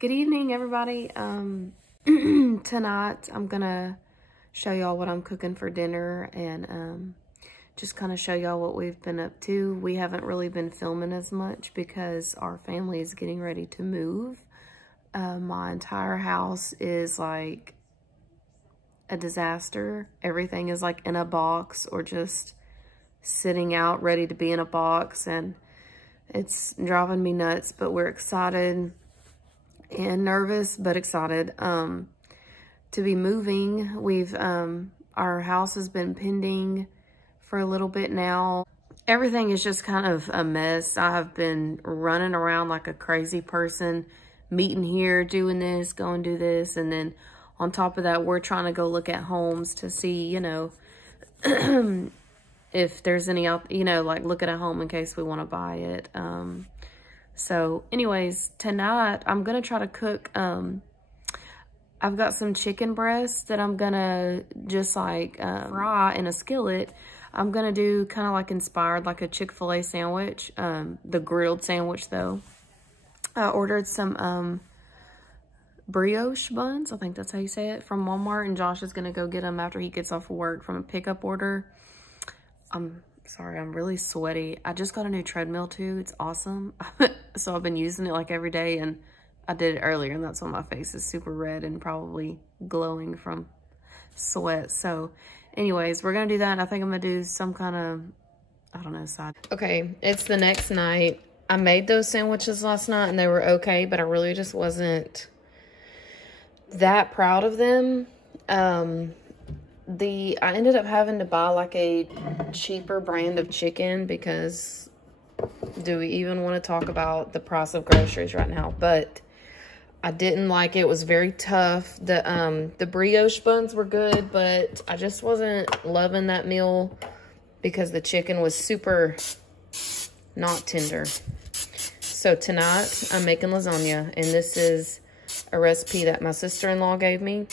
Good evening, everybody. Tonight I'm gonna show y'all what I'm cooking for dinner and just kind of show y'all what we've been up to. We haven't really been filming as much because our family is getting ready to move. My entire house is like a disaster. Everything is like in a box or just sitting out ready to be in a box, and it's driving me nuts, but we're excited and nervous, but excited to be moving. We've our house has been pending for a little bit now. Everything is just kind of a mess. I have been running around like a crazy person, meeting here, doing this, going do this, and then on top of that, we're trying to go look at homes to see, you know, if there's any out, you know, like look at a home in case we want to buy it. So anyways, tonight I'm going to try to cook, I've got some chicken breasts that I'm going to just like fry in a skillet. I'm going to do kind of like inspired, like a Chick-fil-A sandwich, the grilled sandwich though. I ordered some brioche buns, I think that's how you say it, from Walmart, and Josh is going to go get them after he gets off of work from a pickup order. Sorry, I'm really sweaty. I just got a new treadmill too. It's awesome. So I've been using it like every day, and I did it earlier, and that's why my face is super red and probably glowing from sweat. So anyways, we're gonna do that, and I think I'm gonna do some kind of, I don't know, side. Okay, it's the next night. I made those sandwiches last night and they were okay, but I really just wasn't that proud of them. I ended up having to buy like a cheaper brand of chicken because do we even want to talk about the price of groceries right now? But I didn't like it. It was very tough. The brioche buns were good, but I just wasn't loving that meal because the chicken was super not tender. So tonight I'm making lasagna, and this is a recipe that my sister-in-law gave me.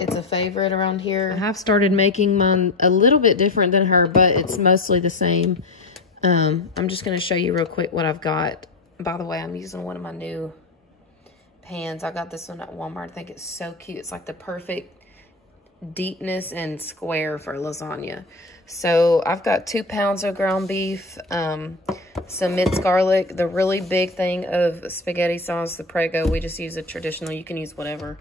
It's a favorite around here. I have started making mine a little bit different than her, but it's mostly the same. I'm just going to show you real quick what I've got. By the way, I'm using one of my new pans. I got this one at Walmart. I think it's so cute. It's like the perfect deepness and square for lasagna. So I've got 2 pounds of ground beef, some minced garlic, the really big thing of spaghetti sauce, the Prego. We just use a traditional. You can use whatever.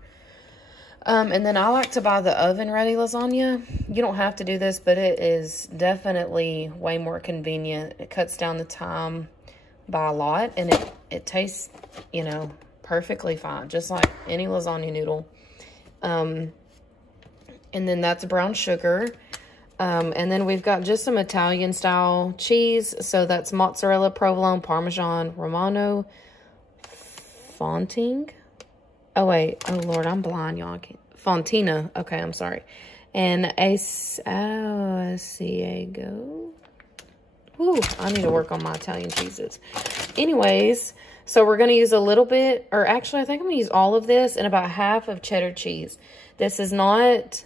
And then I like to buy the oven-ready lasagna. You don't have to do this, but it is definitely way more convenient. It cuts down the time by a lot, and it tastes, you know, perfectly fine, just like any lasagna noodle. And then that's brown sugar. And then we've got just some Italian-style cheese. So that's mozzarella, provolone, Parmesan, Romano, Fonting. Oh, wait. Oh, Lord, I'm blind, y'all. Fontina. Okay, I'm sorry. And Asiago. Ooh, I need to work on my Italian cheeses. Anyways, so we're going to use a little bit, or actually, I think I'm going to use all of this and about half of cheddar cheese. This is not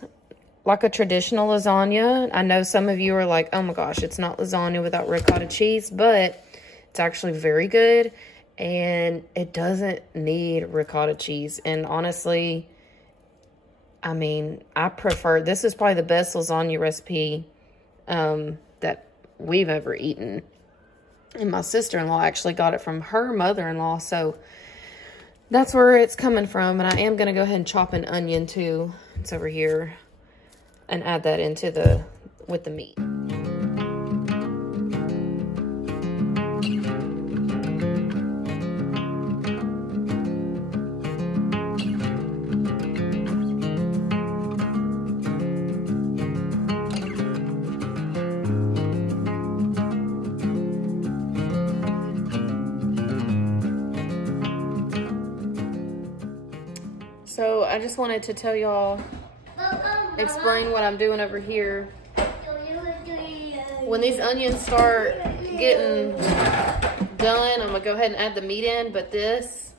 like a traditional lasagna. I know some of you are like, oh my gosh, it's not lasagna without ricotta cheese, but it's actually very good. And it doesn't need ricotta cheese. And honestly, I mean, I prefer, this is probably the best lasagna recipe that we've ever eaten. And my sister-in-law actually got it from her mother-in-law. So that's where it's coming from. And I am going to go ahead and chop an onion too. It's over here. And add that into with the meat. So I just wanted to tell y'all, explain what I'm doing over here. When these onions start getting done, I'm gonna go ahead and add the meat in, but this,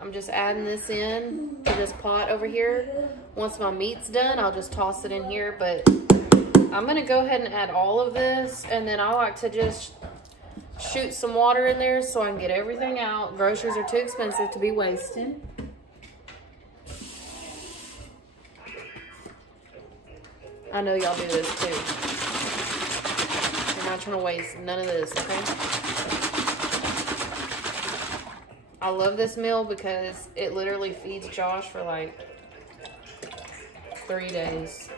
I'm just adding this in to this pot over here. Once my meat's done, I'll just toss it in here, but I'm gonna go ahead and add all of this, and then I like to just shoot some water in there so I can get everything out. Groceries are too expensive to be wasted. I know y'all do this too. You're not trying to waste none of this, okay? I love this meal because it literally feeds Josh for like 3 days.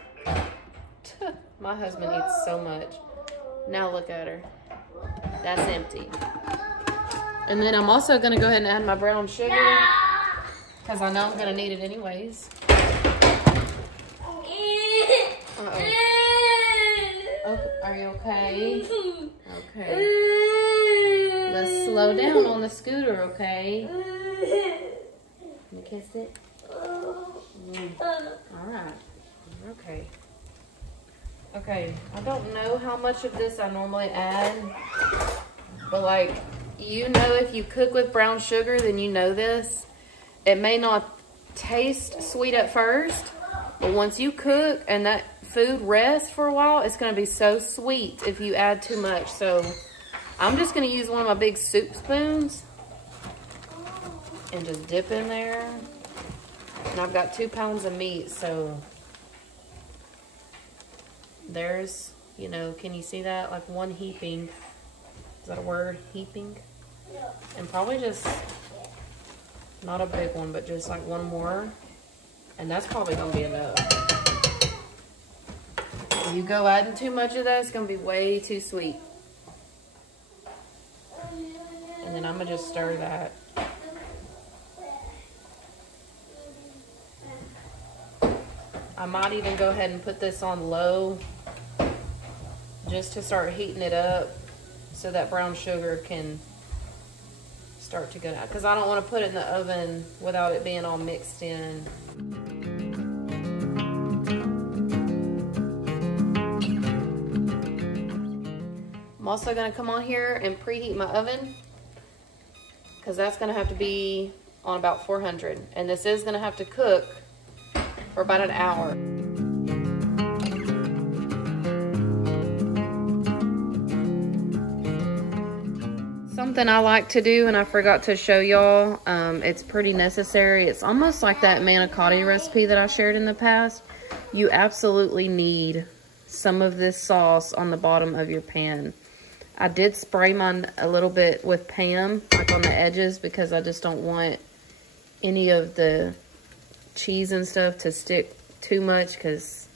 My husband eats so much. Now look at her. That's empty. And then I'm also gonna go ahead and add my brown sugar because I know I'm gonna need it anyways. Uh-oh. Oh, are you okay? Okay. Let's slow down on the scooter, okay? Can you kiss it? Alright. Okay. Okay. I don't know how much of this I normally add. But like, you know, if you cook with brown sugar, then you know this. It may not taste sweet at first, but once you cook and that food rests for a while, it's going to be so sweet if you add too much. So I'm just going to use one of my big soup spoons and just dip in there. And I've got 2 pounds of meat, so there's, you know, can you see that? Like one heaping. Is that a word? Heaping? Yeah. And probably just, not a big one, but just like one more. And that's probably going to be enough. If you go adding too much of that, it's going to be way too sweet. And then I'm going to just stir that. I might even go ahead and put this on low just to start heating it up so that brown sugar can start to go down. Because I don't want to put it in the oven without it being all mixed in. I'm also going to come on here and preheat my oven because that's going to have to be on about 400. And this is going to have to cook for about an hour. Something I like to do, and I forgot to show y'all, it's pretty necessary. It's almost like that manicotti recipe that I shared in the past. You absolutely need some of this sauce on the bottom of your pan. I did spray mine a little bit with Pam, like on the edges, because I just don't want any of the cheese and stuff to stick too much, because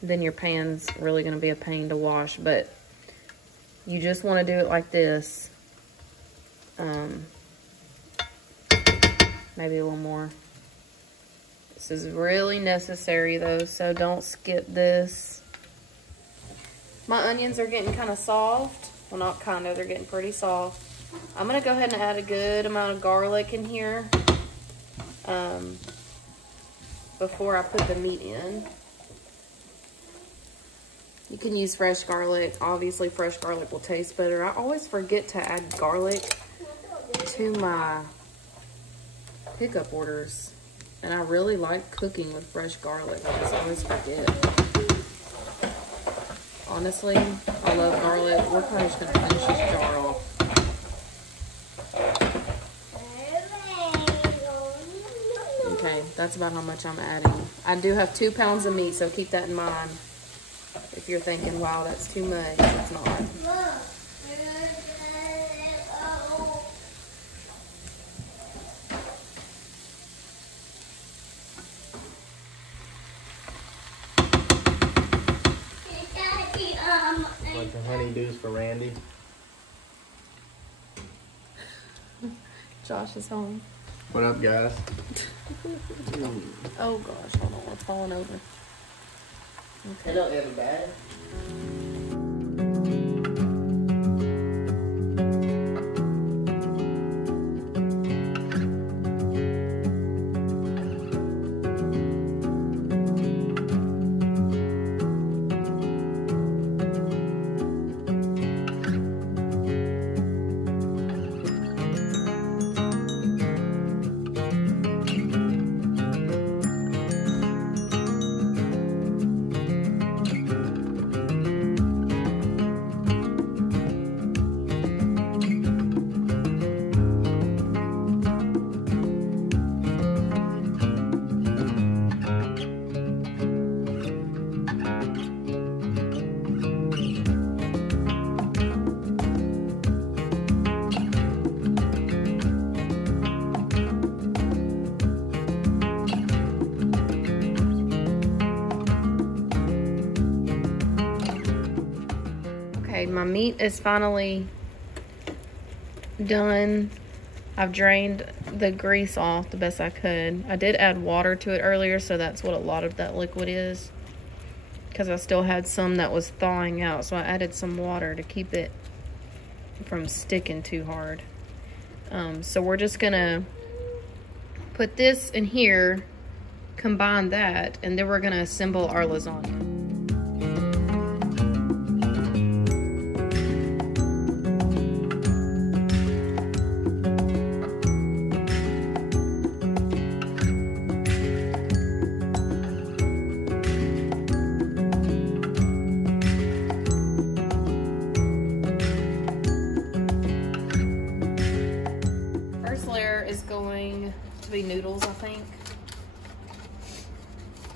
then your pan's really going to be a pain to wash. But you just want to do it like this. Maybe a little more. This is really necessary though, so don't skip this. My onions are getting kind of soft. Well, not kind of, they're getting pretty soft. I'm going to go ahead and add a good amount of garlic in here before I put the meat in. You can use fresh garlic. Obviously, fresh garlic will taste better. I always forget to add garlic to my pickup orders. And I really like cooking with fresh garlic. I just always forget. Honestly, I love garlic. We're probably just going to finish this jar off. Okay, that's about how much I'm adding. I do have 2 pounds of meat, so keep that in mind. If you're thinking, wow, that's too much, it's not. Like the honeydews for Randy. Josh is home. What up, guys? Oh gosh, hold on, we're falling over. Okay. Hello, everybody. Okay, my meat is finally done. I've drained the grease off the best I could. I did add water to it earlier, so that's what a lot of that liquid is. Because I still had some that was thawing out, so I added some water to keep it from sticking too hard. So we're just gonna put this in here, combine that, and then we're gonna assemble our lasagna. Is going to be noodles, I think.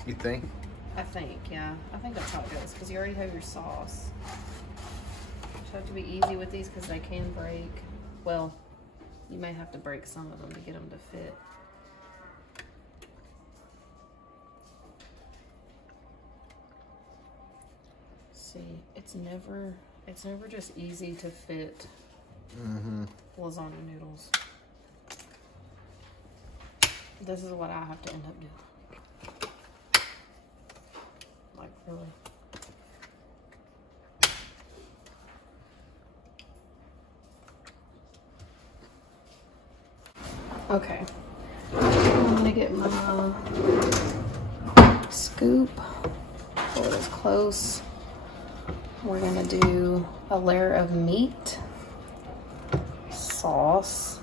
You think? I think, yeah. I think that's how it goes, because you already have your sauce. You have to be easy with these because they can break. Well, you may have to break some of them to get them to fit. See, it's never just easy to fit lasagna noodles. This is what I have to end up doing. Like, really. Okay. I'm gonna get my scoop. Pull it as close. We're gonna do a layer of meat, sauce,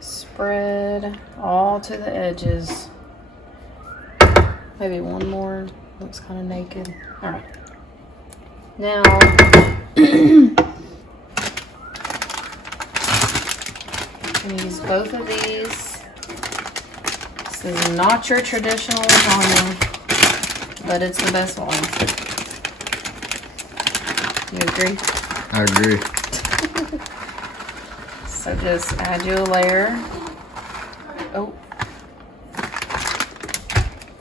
spread all to the edges. Maybe one more. Looks kind of naked. All right. Now, you can use both of these. This is not your traditional lasagna, but it's the best one. You agree? I agree. So just add you a layer. Oh.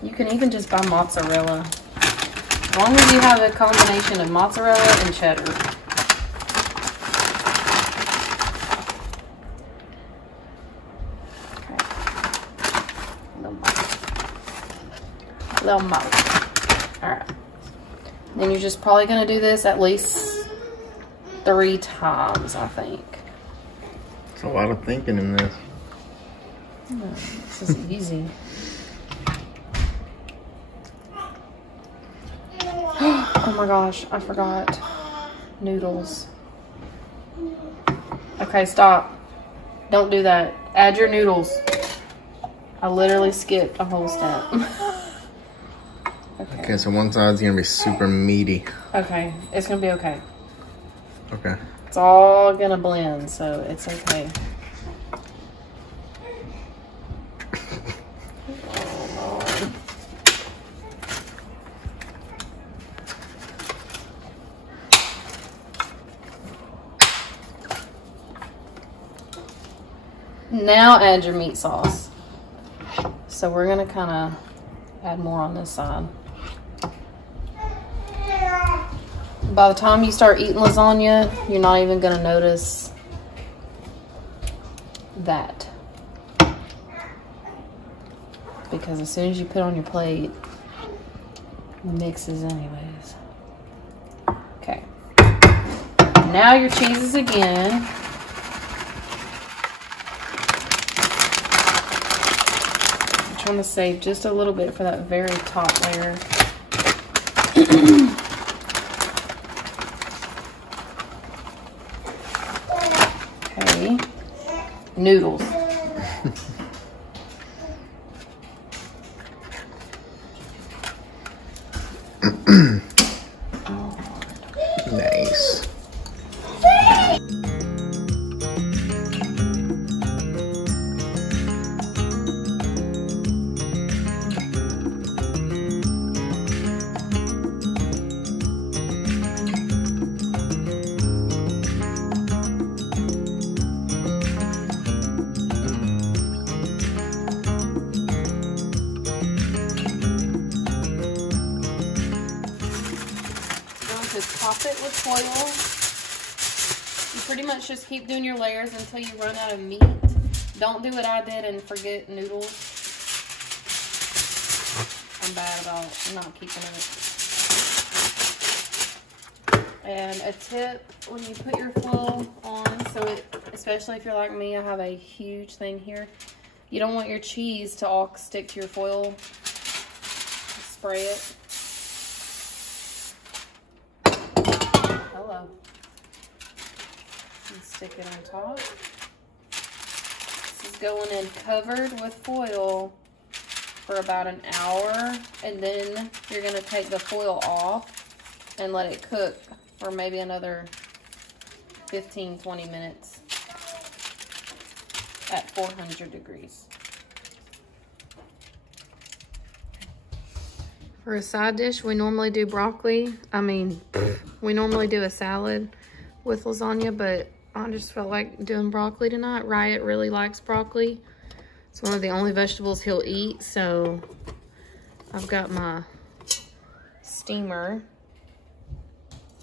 You can even just buy mozzarella. As long as you have a combination of mozzarella and cheddar. Okay. A little more. Alright. Then you're just probably going to do this at least 3 times, I think. There's a lot of thinking in this. Oh, this is easy. Oh my gosh, I forgot. Noodles. Okay, stop. Don't do that. Add your noodles. I literally skipped a whole step. Okay, so one side's gonna be super meaty. Okay, it's gonna be okay. Okay. It's all gonna blend, so it's okay. Now add your meat sauce. So we're gonna kind of add more on this side. By the time you start eating lasagna, you're not even gonna notice that. Because as soon as you put it on your plate, it mixes anyways. Okay. Now your cheeses again. I'm trying to save just a little bit for that very top layer. Okay, noodles. Nice. top it with foil. You pretty much just keep doing your layers until you run out of meat. Don't do what I did and forget noodles. I'm bad about not keeping it. And a tip when you put your foil on, especially if you're like me, I have a huge thing here. You don't want your cheese to all stick to your foil. Spray it. Hello. And stick it on top. This is going in covered with foil for about an hour, and then you're gonna take the foil off and let it cook for maybe another 15-20 minutes at 400 degrees. For a side dish, we normally do broccoli. We normally do a salad with lasagna, but I just felt like doing broccoli tonight. Riot really likes broccoli. It's one of the only vegetables he'll eat, so I've got my steamer.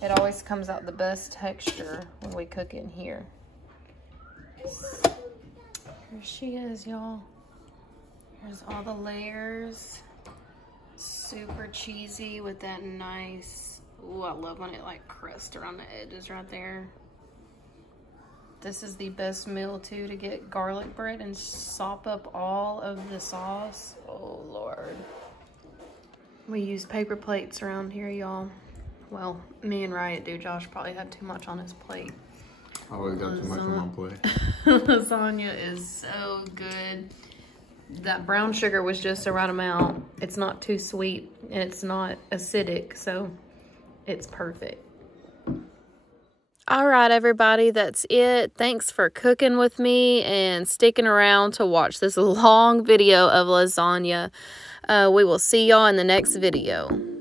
It always comes out the best texture when we cook it in here. Here she is, y'all. Here's all the layers. Super cheesy with that nice, ooh, I love when it like crusts around the edges right there. This is the best meal too, to get garlic bread and sop up all of the sauce. Oh Lord. We use paper plates around here, y'all. Well, me and Riot do. Josh probably had too much on his plate. I always got too much on my plate. Lasagna is so good. That brown sugar was just the right amount. It's not too sweet and it's not acidic, so it's perfect. All right, everybody, that's it. Thanks for cooking with me and sticking around to watch this long video of lasagna. We will see y'all in the next video.